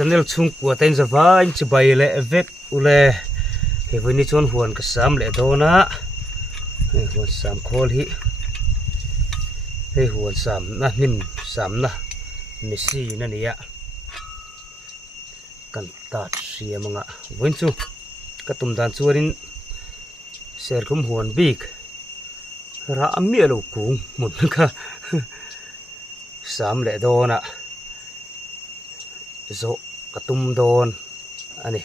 channel chung của tên giờ anh chỉ bày lệ vết ule thì với ní chôn huồn cái sám lệ đó na huồn sám khô hi huồn sám na nim sám na Messi na niya kan tat siya mga với chu cái tụm đàn chuarin ser kum huồn big ra mía lô cung một cái sám lệ đó na zo katum don ani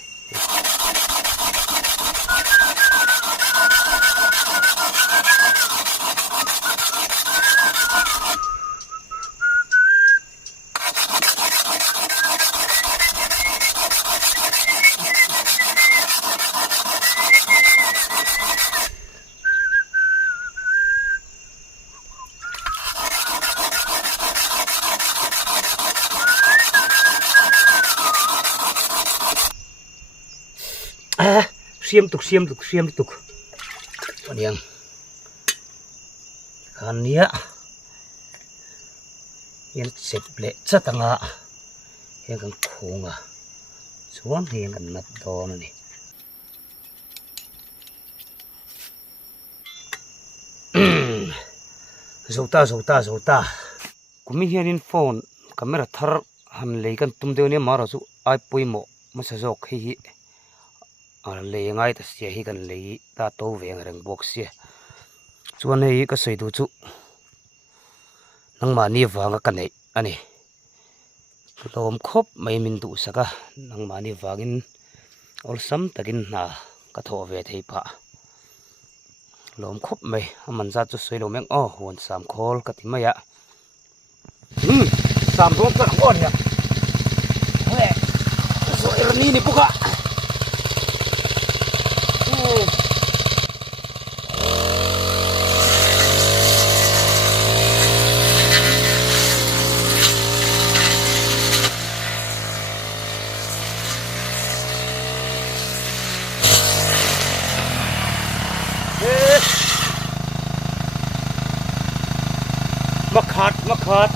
xiêm tục còn yang kan ya yang set ble chatanga yang kan khonga chuan yang kan nat don ni zota kumi hianin phone camera thar han lei kan tum deu ni mara chu ai poimo masa jok hi lei ngai ta sia hi kan lei ta to veng reng box sia chuan hei ka sei du chu nang ma ni wanga kan nei ani lom khop mai min du saka nang ma ni wangin ol sam takin na ka tho ve thei pa lom khop mai aman za chu soi lo meng huan sam khol ka ti maya sam rom ka on ya he so erni ni puka makat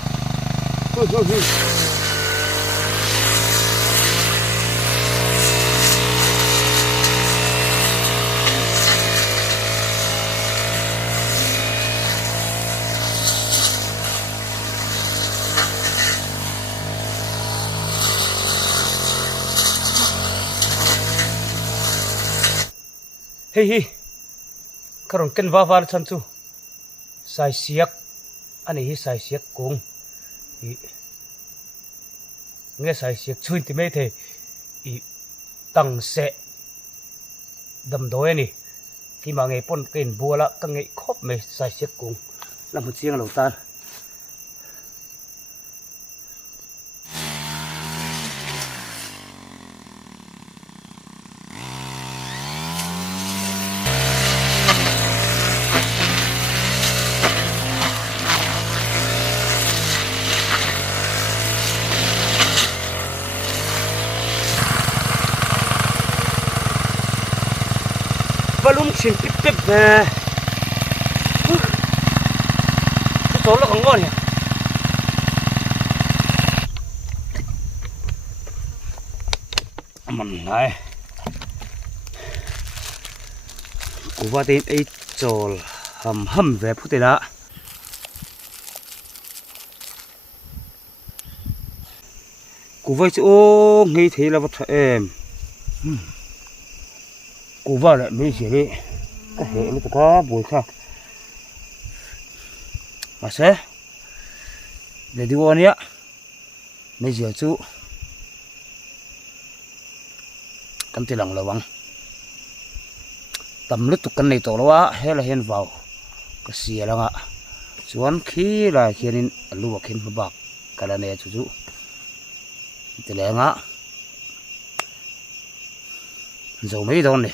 hei karon ken wa chan chu sai siak ani hi sai siak kung i nghe sai siak chuin ti mai the i tang se dam doi ani ki ma nge pon ken buala ka nge khop me sai siak kung lam hu chiang lo tan balum chin tip nè cái chỗ nó còn ngon nhỉ mình này cú va tin ấy trồi hầm về phút thế đó cú va chỗ nghĩ thế là vật em cú va lại mấy gì đấy cái hệ nó có bụi khác mà sẽ để đi qua nhé mấy giờ chú căn tiền lòng là bằng tầm lúc tụi căn này tổ đó hết là hen vào cái xìa đó ạ xuống khí là khi nên lúa khi mà bạc cái là này chú thì lẽ ngã dầu mấy don này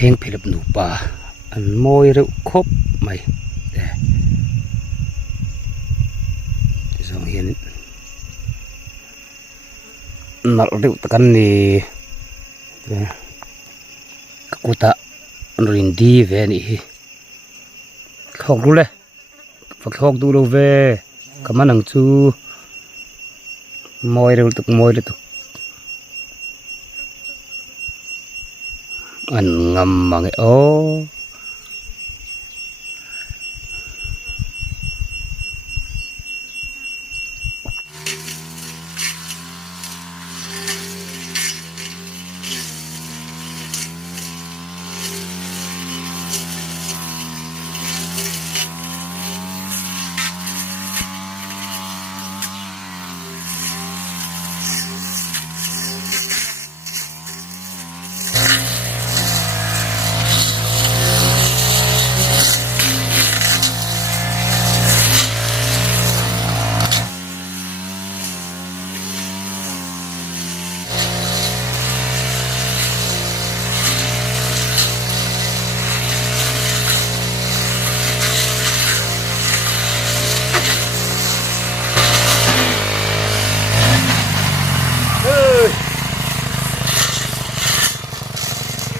phèn philip nụ bà ăn môi rượu khốp mày để dòng hiện nợ rượu tận này cô ta rồi đi về này không đúng đấy phải không tu đâu về cảm ơn chú môi được ăn ngầm mà cái ô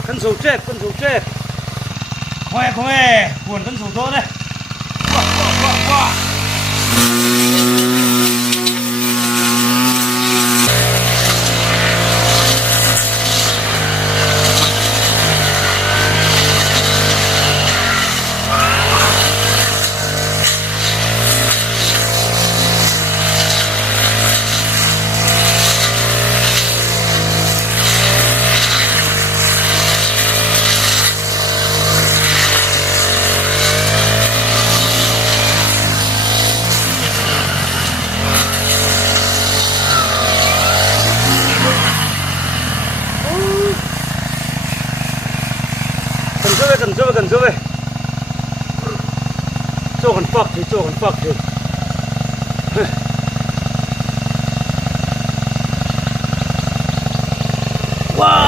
cân số chết khoe buồn cân số tốt đấy wow. Cần giúp cho còn phật thì wow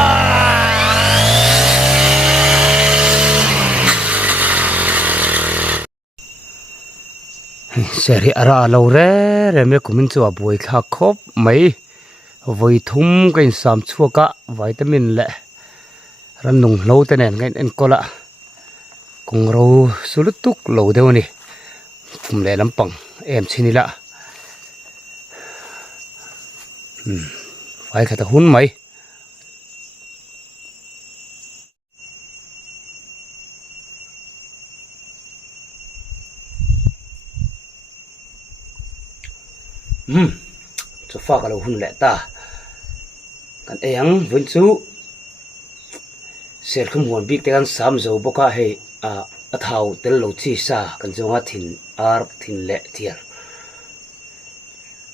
sẽ đi ara lâu re mẹ của mình cho buổi khá khốp mấy với thum cái sắm chua cả vitamin lệ ran nung lâu thế này ngay en cola cùng rau sulit tuk lâu thế này cũng lệ lắm bằng em xin đi lạ phải khát hun mấy cho pha cái hun lệ ta kan eyang vun chu ser khum huan bik te kan sam zo boka he a thau tel lo chi sa kan zonga thin ar thin le thiar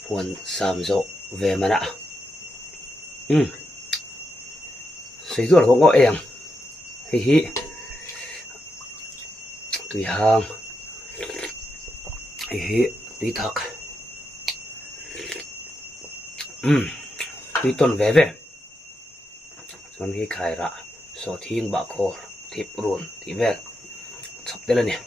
huan sam zo ve mana sei du lo ngo eyang hi tui hang hi tui thak tui ton ve ve son hi khai ra so thiêng bạc khô thịt ruồn thì ven sắp tới lên nè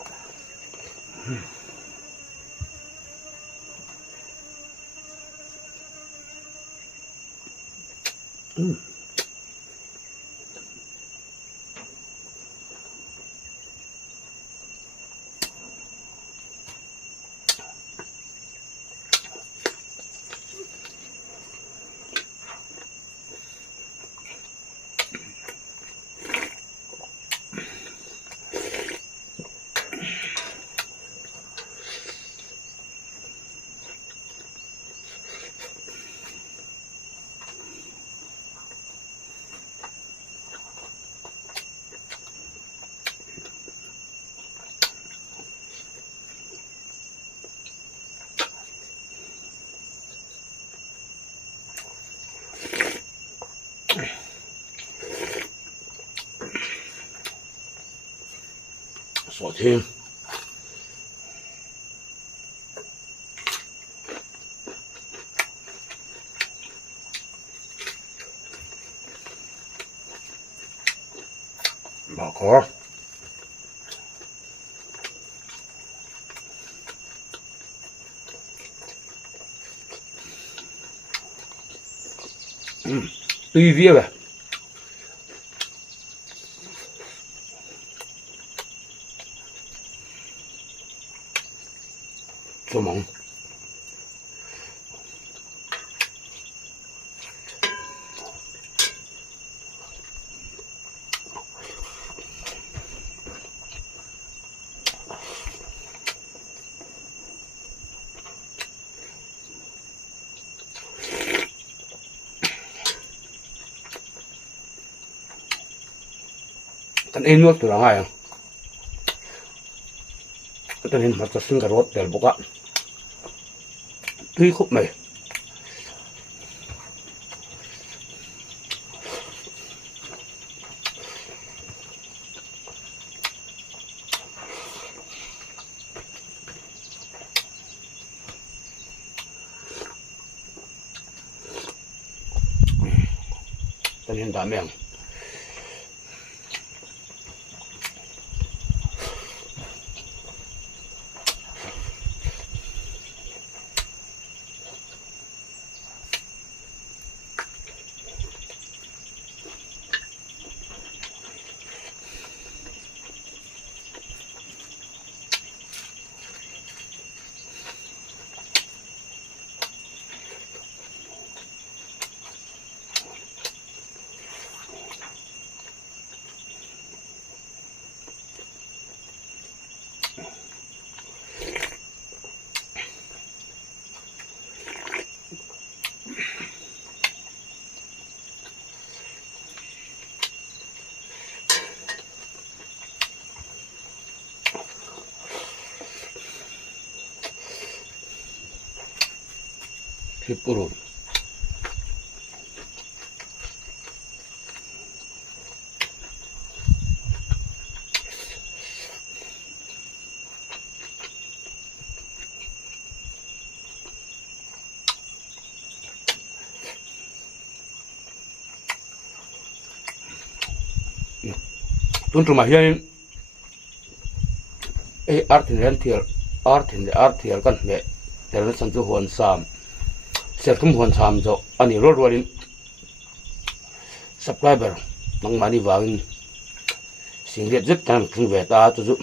so thiên bạc khô tùy vía vậy cho mỏng kan ei nuốt từ đó ngay cho nên mà cho sinh cà rốt để bốc á tuy khúc này cho nên đã miệng Sipurun. Tun rumah hian arthial kan me tel san chu huan sam serthum huan sam zo ani rolin subscriber nang mani wangin singlet zet tan thung ve ta chu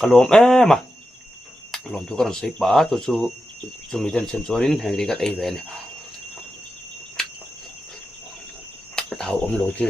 kalom ma lom tu kan sei pa chu mi den sen chorin heng ri kat ei ve ne thau om lo chi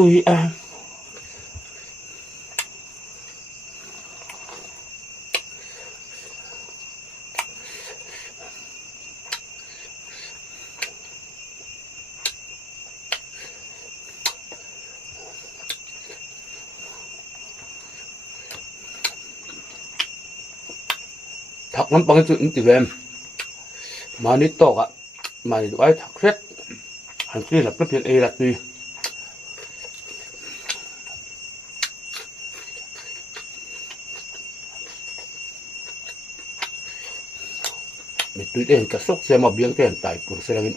tôi thọc lắm bằng chuyện từ em mà nít to ạ mà nít ai thọc hết hành kia là cấp hiện a là tùy mình tùy đến cả sốc xe mà biến tiền tại của xe là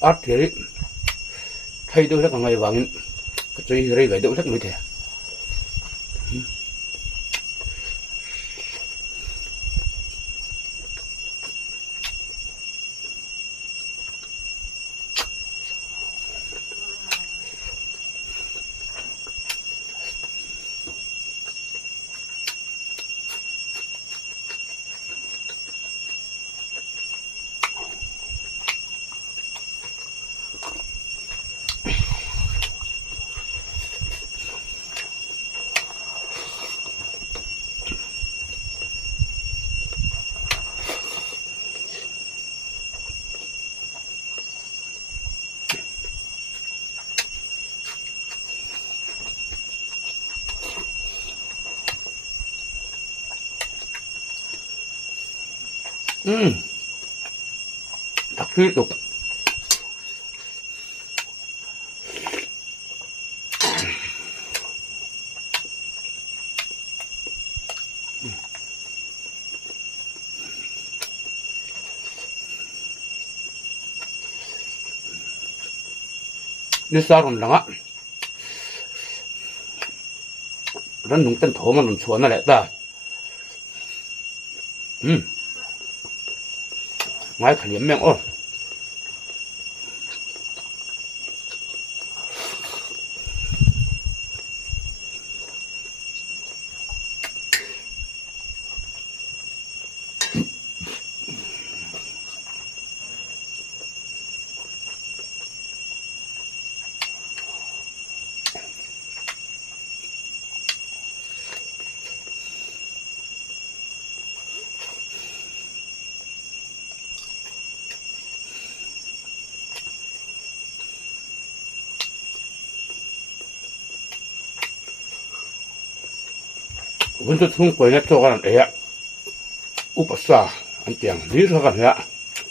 át thì đấy thay đâu rất là ngày vàng cái chơi đây vậy đâu rất mới thế đặc biệt tục như sao còn lắm á rắn nung tên thổ mà nung chuột nó lại ta ngay khẩn yếm miệng ô vẫn tôi không quay nhất cho cái này upasa anh chàng lý ra cái này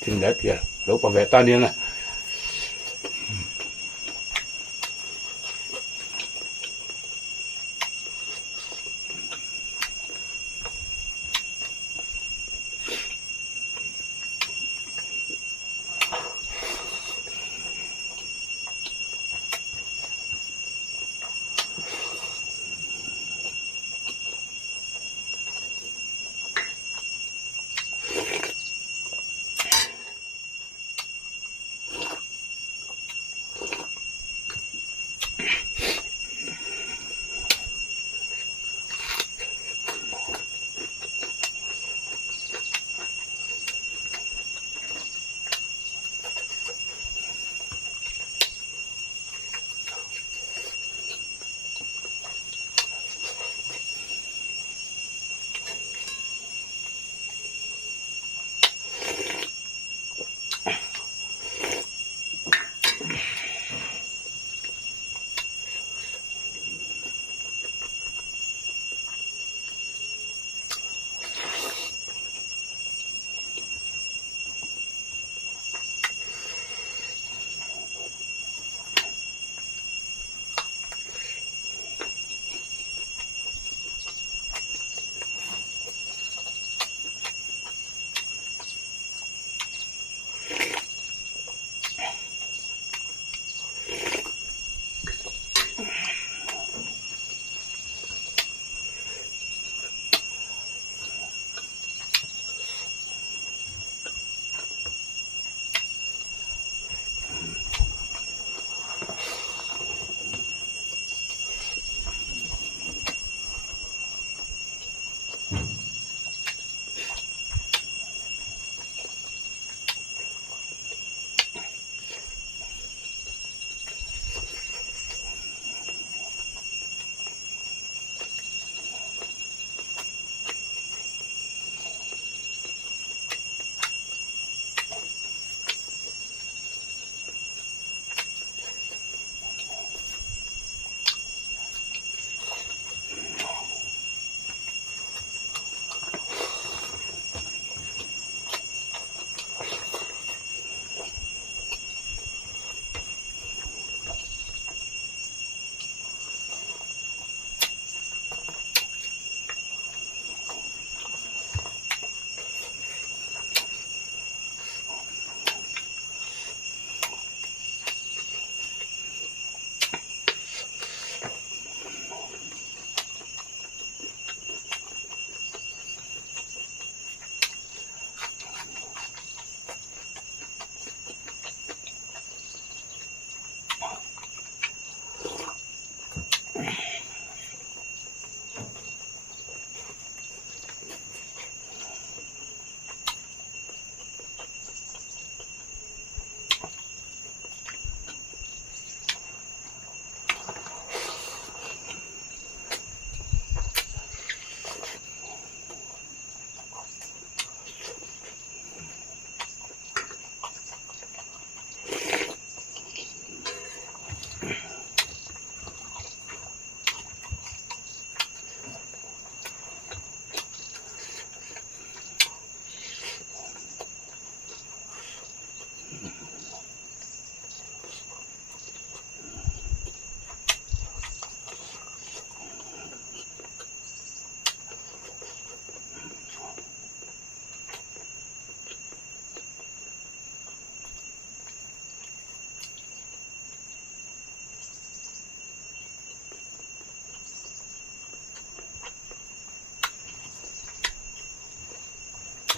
thì đấy kìa đâu bảo vệ ta điên này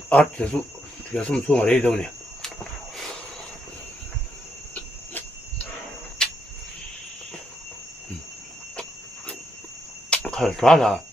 아, 계속 수영을 해야 되네. 칼 좋아라.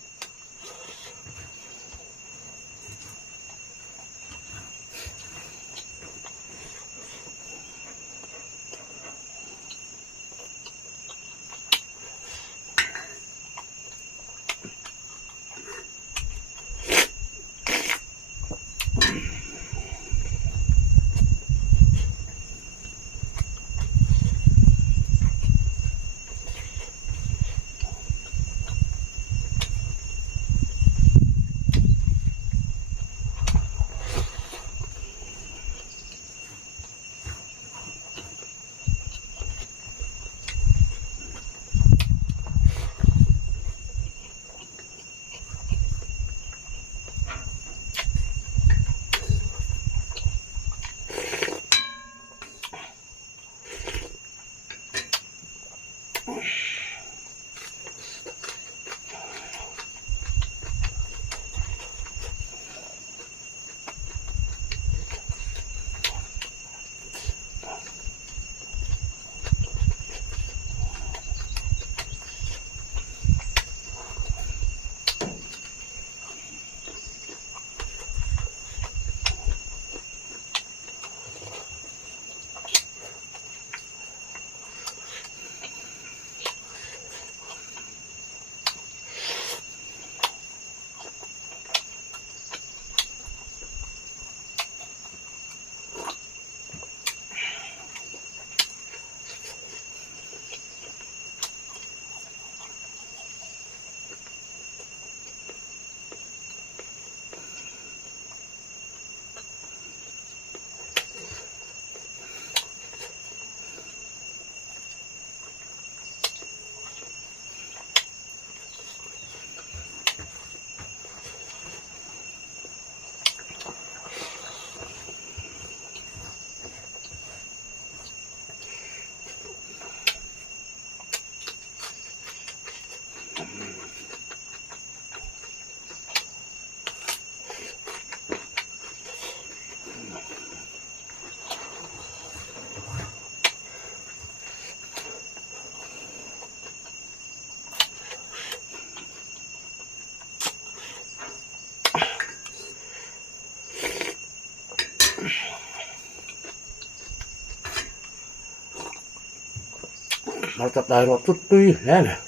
Nó tập đại rồi chút tuy nè nè.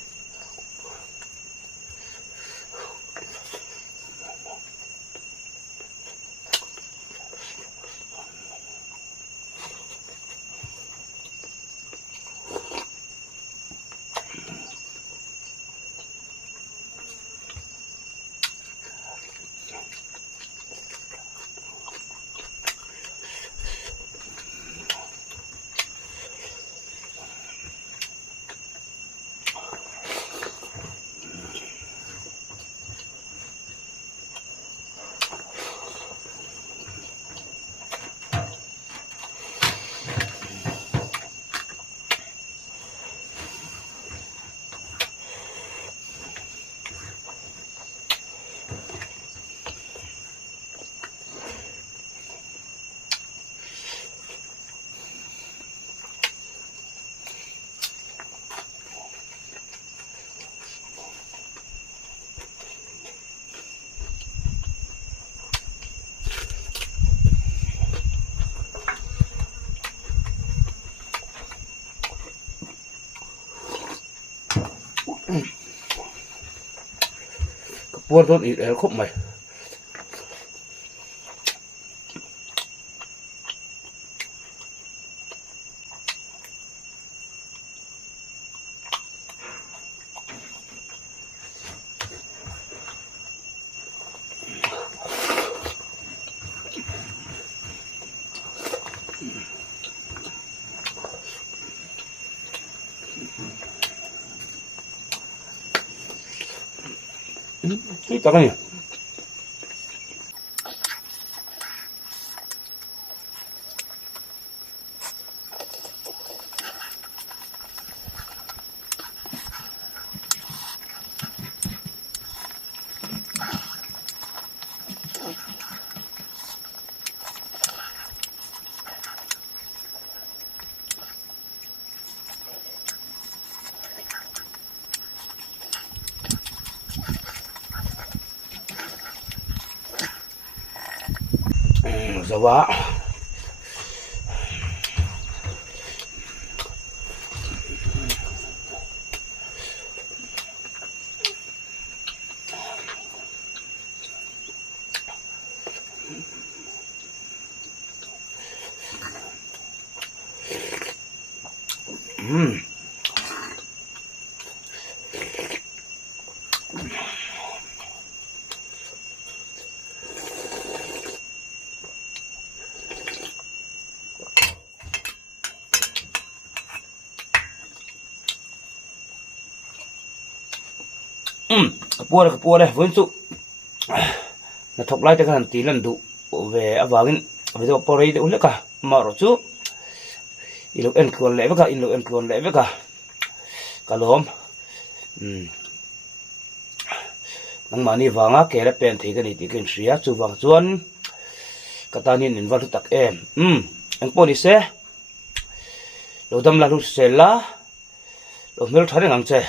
Buồn thôi ít để khúc mày. Kita kan ya. zawa kapua le vun su na thok lai te kan ti lan du ve awangin ve do porei de uleka maro chu ilo en klon le ka ilo en klon le ka kalom nang mani wanga ke la pen thei ka ni ti ken ria chu wang chuan katanin in wal tak em ang poni se lo dam la lu se la lo mel thare ngang che